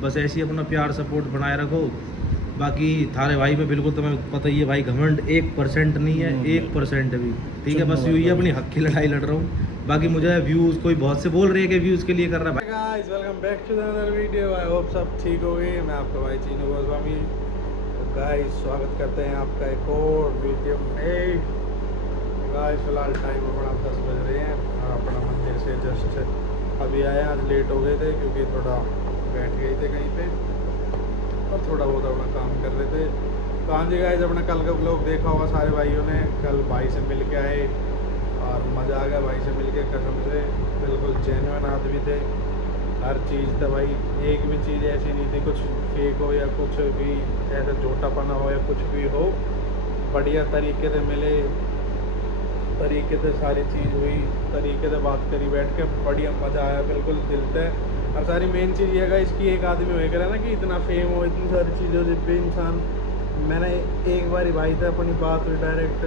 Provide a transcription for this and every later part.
बस ऐसे ही अपना प्यार सपोर्ट बनाए रखो। बाकी थारे भाई में बिल्कुल तुम्हें पता ही है भाई, घमंड 1% नहीं है, 1% भी। ठीक है, बस यूँ ही अपनी हक की लड़ाई लड़ रहा हूँ। बाकी मुझे व्यूज़, कोई बहुत से बोल रहे हैं कि व्यूज़ के लिए कर रहा है guys, welcome back to another video. I hope सब ठीक हो गए। मैं आपका भाई चीनू गोस्वामी। तो गाइस, स्वागत करते हैं आपका एक और वीडियो में। गाइस, फिलहाल टाइम अपना 10 बज रहे हैं और अपना मंदिर से जस्ट अभी आए। आज लेट हो गए थे क्योंकि थोड़ा बैठ गए थे कहीं पे और थोड़ा बहुत अपना काम कर रहे थे। तो हाँ जी गाइस, अपना कल का ब्लॉग देखा होगा सारे भाइयों ने। कल भाई से मिल के आए और मज़ा आ गया भाई से मिल के, कसम से बिल्कुल जेन्युइन आदमी थे। हर चीज़ तो भाई, एक भी चीज़ ऐसी नहीं थी कुछ फेक हो या कुछ भी ऐसा झूठापना हो या कुछ भी हो। बढ़िया तरीके से मिले, तरीके से सारी चीज़ हुई, तरीके से बात करी बैठ के, बढ़िया मज़ा आया बिल्कुल दिल से। और सारी मेन चीज़ ये है इसकी, एक आदमी हो करे ना कि इतना फेम हो, इतनी सारी चीज़ें हो जिस पे इंसान। मैंने एक बार भाई से अपनी बात हुई डायरेक्ट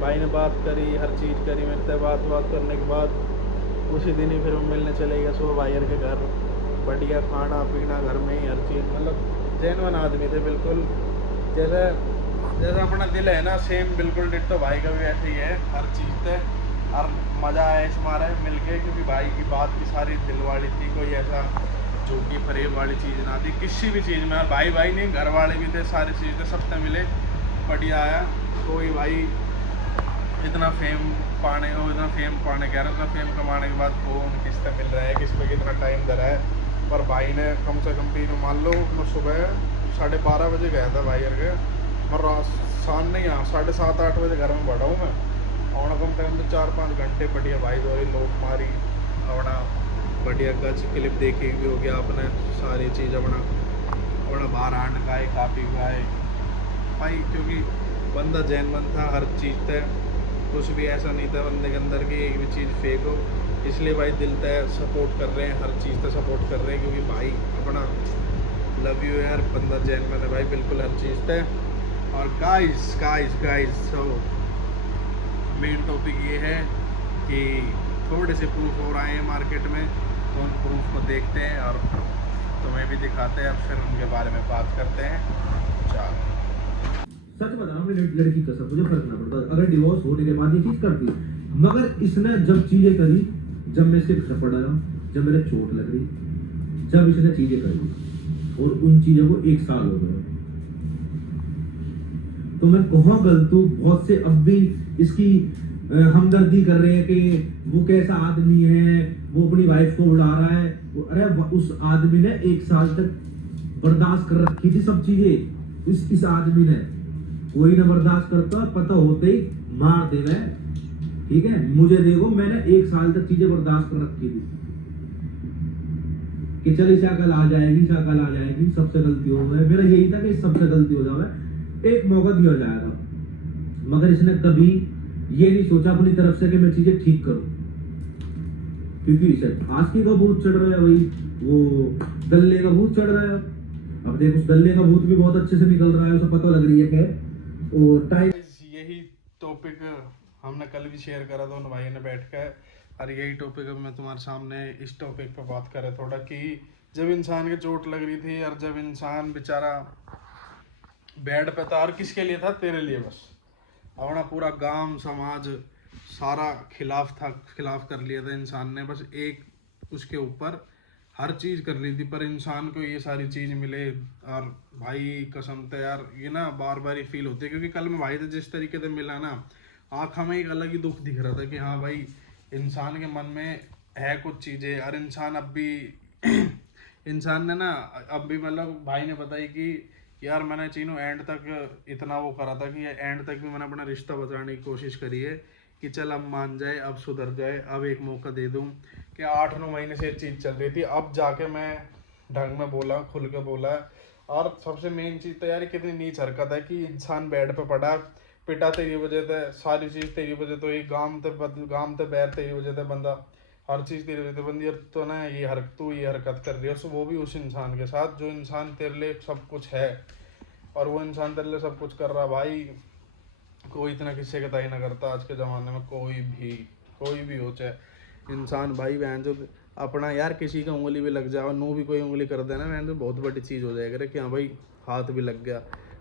भाई ने बात करी, हर चीज़ करी मेरे से। बात करने के बाद उसी दिन ही फिर हम मिलने चले गए सुबह भाईयर के घर। बढ़िया खाना पीना घर में ही, हर चीज़, मतलब जेन्युइन आदमी थे बिल्कुल। जैसे जैसा अपना दिल है ना, सेम बिल्कुल डिट्टो भाई का भी ऐसे ही है हर चीज़ से। और मज़ा आया इस मारे मिल के, क्योंकि भाई की बात भी सारी दिल वाली थी, कोई ऐसा झूठी फरेब वाली चीज़ ना थी किसी भी चीज़ में। और भाई भाई नहीं, घर वाले भी थे, सारी चीज़ थे, सबसे मिले, बढ़िया आया। कोई भाई इतना फेम पाने कह रहा, इतना फेम कमाने के बाद कौन किस पे मिल रहा है, किस पे कितना टाइम दे रहा है। पर भाई ने कम से कम भी मान लो, मैं सुबह 12:30 बजे गया था भाई के, मैं रात शाम नहीं, यहाँ 7:30-8 बजे घर में बढ़ा हूँ मैं। और कम से कम तो 4-5 घंटे बढ़िया भाई दौरी लोग मारी अपना, बढ़िया गच क्लिप देखी भी हो गया अपने, सारी चीज़ अपना बाहर आने का खा पी गए भाई। क्योंकि बंदा जैनमन था, हर चीज़ थे, कुछ भी ऐसा नहीं था बंदे के अंदर की एक भी चीज़ फेक हो। इसलिए भाई दिल तय सपोर्ट कर रहे हैं, हर चीज़ तक सपोर्ट कर रहे हैं, क्योंकि भाई अपना लव यू यार, बंदा जेन्युइन है भाई बिल्कुल, हर चीज़ तय। और गाइस गाइस गाइस तो मेन टॉपिक ये है कि थोड़े से प्रूफ और आए हैं मार्केट में, तो उन प्रूफ को देखते हैं और तुम्हें भी दिखाते हैं, फिर उनके बारे में बात करते हैं। चलो, सच बता रहा हूँ, लड़की कसम मुझे फर्क ना पड़ता अगर डिवोर्स होने के बाद ये चीज करती। मगर इसने जब चीजें करी, जब मैं इसके घर पड़ा, जब मेरे चोट लग रही, जब इसने चीजें करी, और उन चीजों को 1 साल हो गया, तो मैं कहाँ गलत हूँ। बहुत से अब भी इसकी हमदर्दी कर रहे हैं कि वो कैसा आदमी है, वो अपनी वाइफ को उड़ा रहा है। अरे उस आदमी ने 1 साल तक बर्दाश्त कर रखी थी सब चीजें। इस आदमी ने, कोई ना बर्दाश्त करता, पता होते ही मार देना है। ठीक है, मुझे देखो, मैंने 1 साल तक चीजें बर्दाश्त कर रखी थी कि चल शाकल आ जाएगी, शाकल आ जाएगी, सबसे गलती हो गई। मेरा यही था कि सबसे गलती हो जाए, एक मौका दिया जाएगा। मगर इसने कभी ये नहीं सोचा अपनी तरफ से कि मैं चीजें ठीक करूं, क्योंकि इसे आस्की का भूत चढ़ रहा है भाई, वो दल्ले का भूत चढ़ रहा है। अब देख, उस दल्ले का भूत भी बहुत अच्छे से निकल रहा है, उसे पता लग रही है कि और टाइम। यही टॉपिक हमने कल भी शेयर करा था उन भाई ने बैठ कर, और यही टॉपिक अब मैं तुम्हारे सामने इस टॉपिक पर बात करें थोड़ा, कि जब इंसान के चोट लग रही थी और जब इंसान बेचारा बेड पे था, और किसके लिए था? तेरे लिए बस। अपना पूरा गांव समाज सारा खिलाफ था, खिलाफ कर लिया था इंसान ने, बस एक उसके ऊपर हर चीज़ कर ली थी, पर इंसान को ये सारी चीज़ मिले। और भाई कसम तो यार, ये ना बार बार ही फील होती है, क्योंकि कल मैं भाई से जिस तरीके से मिला ना, आँख में एक अलग ही दुख दिख रहा था कि हाँ भाई, इंसान के मन में है कुछ चीज़ें, और इंसान अब भी इंसान ने ना अब भी, मतलब भाई ने बताई कि यार मैंने चीनू एंड तक इतना वो करा था कि एंड तक भी मैंने अपना रिश्ता बचाने की कोशिश करी है कि चल अब मान जाए, अब सुधर जाए, अब एक मौका दे दूं। कि 8-9 महीने से ये चीज़ चल रही थी, अब जाके मैं ढंग में बोला, खुल के बोला। और सबसे मेन चीज़ तो यार, कितनी नीच हरकत है कि इंसान बेड पे पड़ा, पिटा तेरी वजह से, सारी चीज़ तेरी वजह तो, ये गाम ते बैर तेरी वजह से बंदा, हर चीज़ तेरी वजह से बंदी, तो ना ये हरकत कर रही है, वो भी उस इंसान के साथ जो इंसान तेरे लिए सब कुछ है, और वो इंसान तेरे लिए सब कुछ कर रहा। भाई कोई इतना किस्से कताई ना करता आज के ज़माने में, कोई भी हो, चाहे इंसान भाई बहन जो अपना यार किसी का उंगली भी लग जाओ, नू भी कोई उंगली कर देना, मैंने तो बहुत बड़ी चीज़ हो जाएगा कि हाँ भाई हाथ भी लग गया।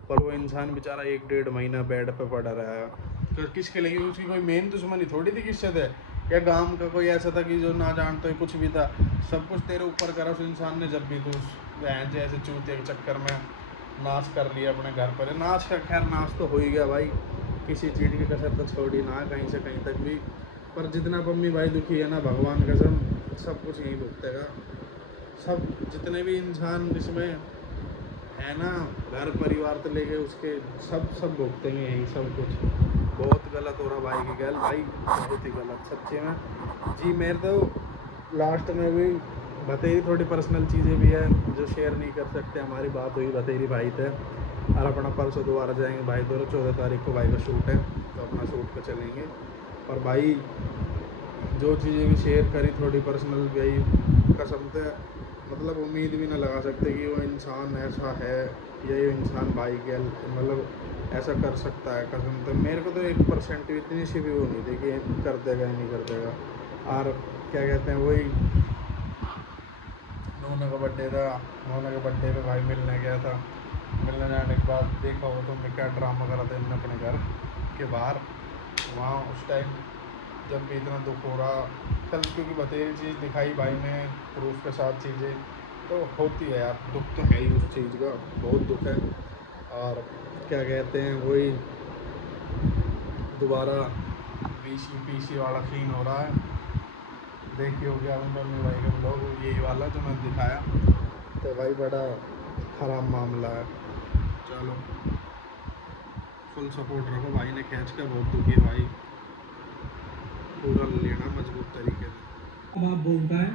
पर वो इंसान बेचारा 1-1.5 महीना बेड पे पड़ा रहा है, तो किसके लिए? उसकी कोई मेन दुश्मनी थोड़ी थी किससे थे, या गांव का कोई ऐसा था कि जो ना जानते कुछ भी था, सब कुछ तेरे ऊपर करा उस इंसान ने। जब भी तू बहन जैसे चूते के चक्कर में नाश कर लिया अपने घर पर, नाश का खैर नाश तो हो ही गया भाई, किसी चीज़ की कसर तो छोड़ी ना कहीं से कहीं तक भी। पर जितना पम्मी भाई दुखी है ना, भगवान कसम सब कुछ यहीं भुगतेगा। सब जितने भी इंसान इसमें है ना, घर परिवार से लेके उसके सब भुगतेंगे यही सब कुछ। बहुत गलत हो रहा भाई की गल, भाई बहुत ही गलत सच्ची में जी। मेरे तो लास्ट में भी बतेरी थोड़ी पर्सनल चीज़ें भी है जो शेयर नहीं कर सकते। हमारी बात हुई बतेरी भाई थे, और अपना परसों दोबारा जाएंगे भाई, 14 तारीख को भाई का शूट है, तो अपना शूट पे चलेंगे। और भाई जो चीज़ें भी शेयर करी थोड़ी पर्सनल भाई, कसम से मतलब उम्मीद भी ना लगा सकते कि वो इंसान ऐसा है, या ये इंसान भाई गैल मतलब ऐसा कर सकता है। कसम से मेरे को तो 1% भी इतनी सी भी वो नहीं थी कि कर देगा या नहीं कर देगा। और क्या कहते हैं, वही नोना का बर्थडे था, नोना के बर्थडे पे भाई मिलने गया था। मिलने जाने के बाद देखा हो तुमने क्या ड्रामा करा था इन्होंने अपने घर के बाहर। वहाँ उस टाइम जब भी इतना दुख हो रहा कल, क्योंकि बतेरी चीज़ दिखाई भाई ने प्रूफ के साथ चीज़ें, तो होती है यार, दुख तो है ही उस चीज़ का, बहुत दुख है। और क्या कहते हैं, वही दोबारा पीसी वाला सीन हो रहा है। देखिए हो गया मम्मी भाई का ब्लॉग यही वाला जो मैंने दिखाया, तो भाई बड़ा ख़राब मामला है। चलो फुल सपोर्ट रखो, भाई ने खींच के बहुत दुखी है भाई, पूरा लेना मजबूत तरीके से। अब आप बोलता है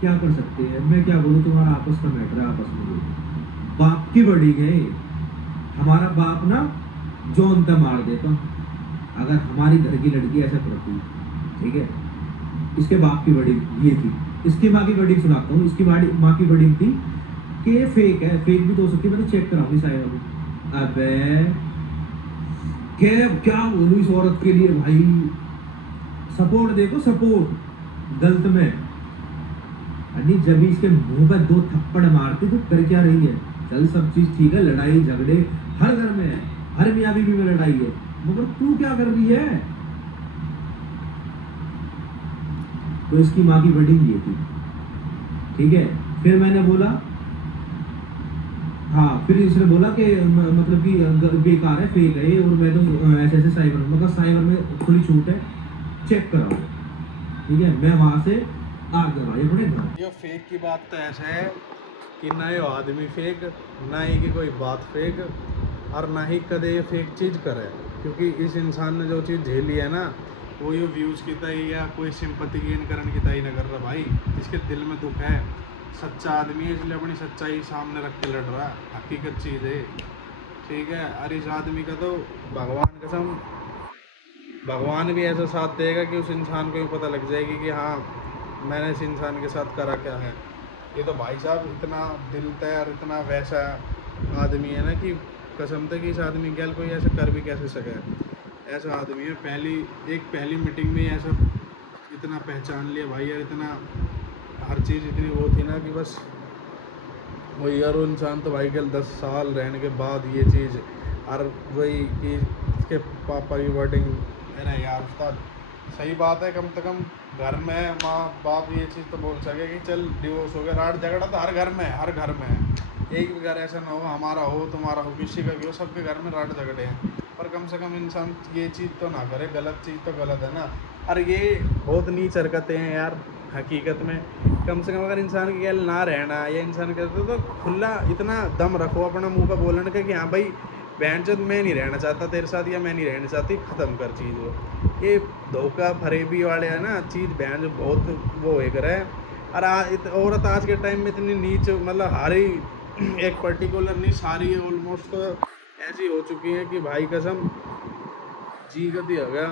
क्या कर सकते हैं, मैं क्या बोलूँ, तुम्हारा आपस का मैटर है, आपस में बोलो। बाप की बड़ी गई, हमारा बाप ना जौन तक मार देता अगर हमारी घर की लड़की ऐसा करती, ठीक है। इसके बाप की बड़ी ये थी, इसकी माँ की बड़ी सुनाता हूँ। इसकी माँ की बड़ी थी कि फेक है, फेक भी तो हो सकती है, मैं तो चेक कराऊंगी साइबर में। अबे क्या बोलूं इस औरत के लिए भाई, सपोर्ट देखो, सपोर्ट गलत में अन्नी जब इसके मुंह पर 2 थप्पड़ मारती तो कर क्या रही है। चल सब चीज ठीक है, लड़ाई झगड़े हर घर में है, हर मियाँ बीवी में लड़ाई है, मगर तू क्या कर रही है। तो इसकी माँ की वर्डिंग ये थी, ठीक है। फिर मैंने बोला हाँ, फिर इसने बोला कि मतलब कि बेकार है, फेक है ये, और मैं तो ऐसे ऐसे साइबर में, मतलब साइबर में खुली छूट है, चेक कराओ, ठीक है। मैं वहां से आ गया भाई अपने घर। ये फेक की बात तो ऐसे है कि ना ये आदमी फेक, ना ही की कोई बात फेक, और ना ही कदे ये फेक चीज़ करे। क्योंकि इस इंसान ने जो चीज़ झेली है ना, वो ये व्यूज़ की तय या कोई सिंपति गेन करने की तय न कर रहा भाई। इसके दिल में दुख है, सच्चा आदमी है, इसलिए अपनी सच्चाई सामने रख के लड़ रहा है, हकीकत चीज़ है, ठीक है। और इस आदमी का तो भगवान कसम, भगवान भी ऐसा साथ देगा कि उस इंसान को भी पता लग जाएगी कि हाँ मैंने इस इंसान के साथ करा क्या है। ये तो भाई साहब इतना दिल तैयार, इतना वैसा आदमी है ना कि कसम से कि इस आदमी गैल कोई ऐसा कर भी कैसे सके। ऐसा आदमी है, पहली मीटिंग में ऐसा इतना पहचान लिया भाई यार, इतना हर चीज़ इतनी वो थी ना कि बस वही यार, वो इंसान तो भाई गैल 10 साल रहने के बाद ये चीज़, और वही कि इसके पापा की वर्डिंग है ना यार उस्ताद, सही बात है। कम से कम घर में माँ बाप ये चीज़ तो बोल सके कि चल डिवोर्स हो गया, राट झगड़ा तो हर घर में है, हर घर में है। एक भी घर ऐसा ना हो, हमारा हो तुम्हारा हो किसी का भी हो, सबके घर में राट झगड़े हैं। पर कम से कम इंसान ये चीज़ तो ना करे, गलत चीज़ तो गलत है ना। और ये बहुत नीच हरकतें हैं यार हकीकत में। कम से कम अगर इंसान के गैल ना रहना, या इंसान के तो खुला इतना दम रखो अपना मुंह पर बोलने का कि हाँ भाई बहन चोद मैं नहीं रहना चाहता तेरे साथ, या मैं नहीं रहना चाहती, ख़त्म कर चीज़ वो। ये धोखा फरेबी वाले है ना चीज़, बहन जो बहुत वो एक रहे। और औरत आज के टाइम में इतनी नीच, मतलब हर ही एक पर्टिकुलर नहीं, सारी ऑलमोस्ट तो ऐसी हो चुकी है कि भाई कसम जी गति हो गया।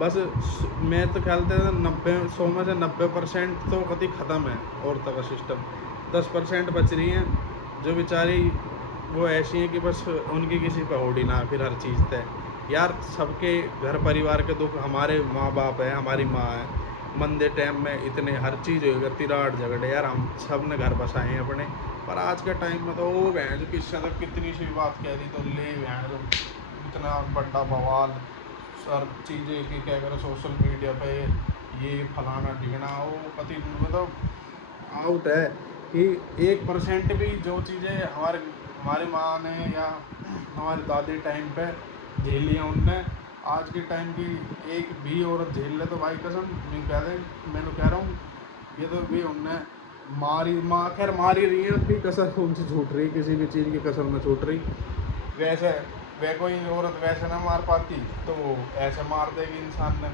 बस मैं तो ख्याल था 100 में से 90% तो कभी ख़त्म है औरतों का सिस्टम, 10% बच रही हैं जो बेचारी वो ऐसी हैं कि बस उनकी किसी पर होड़ी ना, फिर हर चीज़ तय यार। सबके घर परिवार के दुख, हमारे माँ बाप है, हमारी माँ है, मंदे टाइम में इतने हर चीज़ होएगा, तिराड़ झगड़े यार, हम सब ने घर बसाए हैं अपने। पर आज के टाइम में तो वो बहन जो किससे तक कितनी सी बात कह दी तो ले बहन जो इतना बड़ा बवाल, सर चीज़ें कि क्या करें सोशल मीडिया पे, ये फलाना ढिगना वो पति मतलब आउट है कि 1% भी जो चीज़ें हमारी माँ ने या हमारी दादी टाइम पे झेली हैं उनने, आज के टाइम की एक भी औरत झेल ले तो भाई कसम मैं कह रहा हूँ ये तो भी उनने खैर मारी रही है, अपनी कसर उनसे छूट रही, किसी भी चीज़ की कसर में छूट रही। वैसे वह कोई औरत वैसे ना मार पाती तो वो ऐसे मार देगी इंसान ने।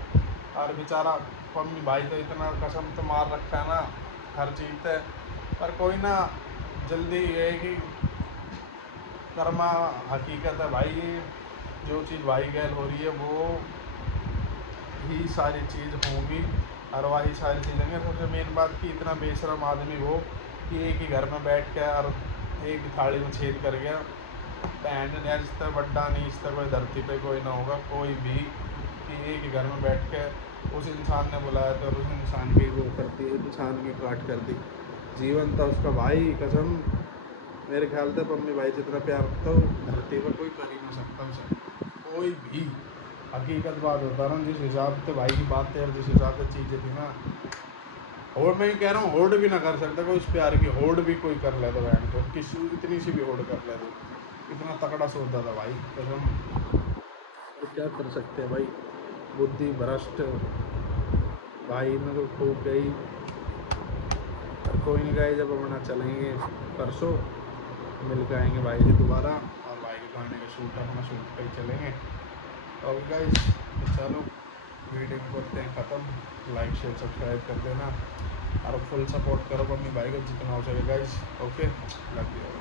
और बेचारा मम्मी भाई तो इतना कसम तो मार रखा है ना हर चीज़ पे, पर कोई ना जल्दी ये है कि कर्मा हकीकत है भाई, जो चीज़ भाई गैल हो रही है वो ही सारी चीज़ होंगी और वही सारी चीज़ें। सबसे मेन बात कि इतना बेशरम आदमी वो कि एक ही घर में बैठ के और एक ही थाली में छेद कर गया। बहन यार इस तरह बड्डा नहीं, इस तरह कोई धरती पे कोई ना होगा कोई भी कि एक ही घर में बैठ के उस इंसान ने बुलाया तो उस इंसान की वो कर दी, इंसान की काट कर दी। जीवन था उसका भाई कसम, मेरे ख्याल से मम्मी भाई जितना प्यार रखता हो धरती पर कोई कर ही नहीं सकता उसे, कोई भी। हकीकत बात होता ना, जिस हिसाब से भाई की बातें और जिस हिसाब से चीज़ें थी ना, और मैं कह रहा हूँ होल्ड भी ना कर सकता कोई, उस प्यार की होल्ड भी कोई कर ले तो बहन को किसी इतनी सी भी होल्ड कर ले तो इतना तगड़ा सौदा था भाई कसम। तो क्या कर सकते हैं भाई, बुद्धि भ्रष्ट भाई ने तो खूब गई। पर कोई नहीं गए, जब अपना चलेंगे परसों मिल के आएंगे भाई जी दोबारा, और भाई के गाने का शूट अपना शूट पे ही चलेंगे। और गाइस चलो वीडियो को करते हैं ख़त्म, लाइक शेयर सब्सक्राइब कर देना और फुल सपोर्ट करो मम्मी भाई को जितना हो सके गाइस। Okay love you.